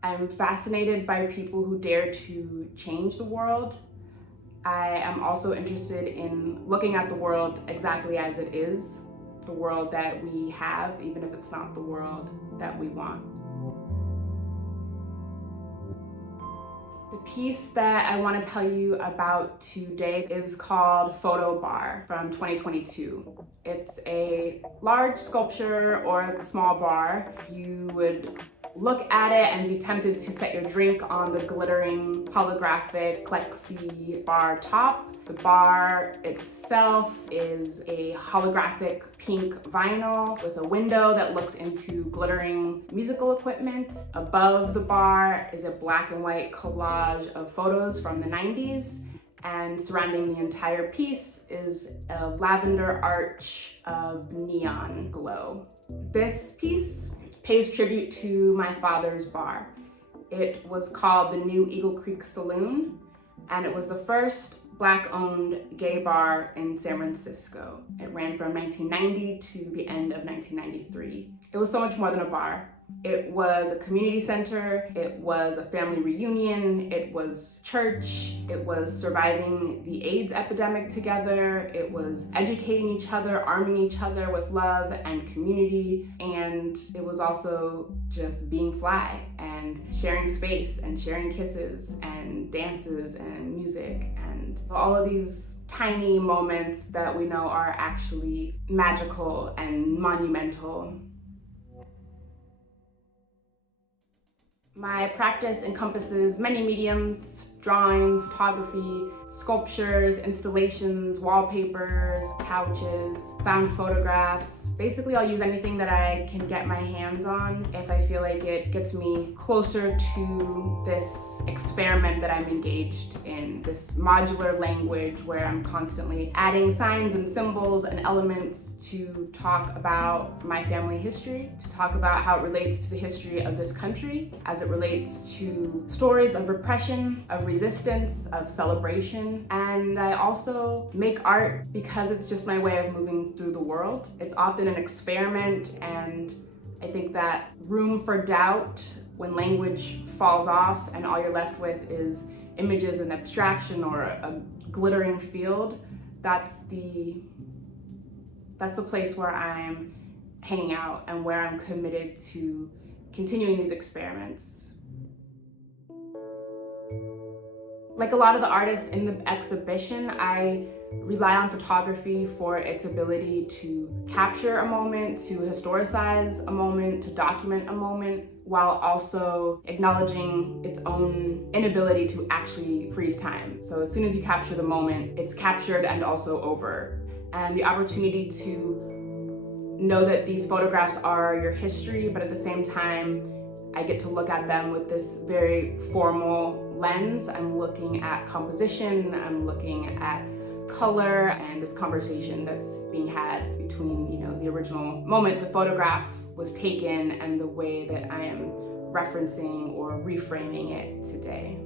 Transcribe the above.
I'm fascinated by people who dare to change the world. I am also interested in looking at the world exactly as it is, the world that we have, even if it's not the world that we want. The piece that I want to tell you about today is called Photo Bar from 2022. It's a large sculpture or a small bar. You would look at it and be tempted to set your drink on the glittering holographic plexi bar top. The bar itself is a holographic pink vinyl with a window that looks into glittering musical equipment. Above the bar is a black and white collage of photos from the 90s. And surrounding the entire piece is a lavender arch of neon glow. This piece pays tribute to my father's bar. It was called the New Eagle Creek Saloon, and it was the first Black-owned gay bar in San Francisco. It ran from 1990 to the end of 1993. It was so much more than a bar. It was a community center, it was a family reunion, it was church, it was surviving the AIDS epidemic together, it was educating each other, arming each other with love and community, and it was also just being fly and sharing space and sharing kisses and dances and music and all of these tiny moments that we know are actually magical and monumental. My practice encompasses many mediums: drawing, photography, sculptures, installations, wallpapers, couches, found photographs. Basically, I'll use anything that I can get my hands on if I feel like it gets me closer to this experiment that I'm engaged in, this modular language where I'm constantly adding signs and symbols and elements to talk about my family history, to talk about how it relates to the history of this country, as it relates to stories of repression, of resistance, of celebration. And I also make art because it's just my way of moving through the world. It's often an experiment, and I think that room for doubt, when language falls off and all you're left with is images and abstraction or a glittering field, that's the place where I'm hanging out and where I'm committed to continuing these experiments. Like a lot of the artists in the exhibition, I rely on photography for its ability to capture a moment, to historicize a moment, to document a moment, while also acknowledging its own inability to actually freeze time. So as soon as you capture the moment, it's captured and also over. And the opportunity to know that these photographs are your history, but at the same time, I get to look at them with this very formal lens. I'm looking at composition, I'm looking at color, and this conversation that's being had between, the original moment the photograph was taken and the way that I am referencing or reframing it today.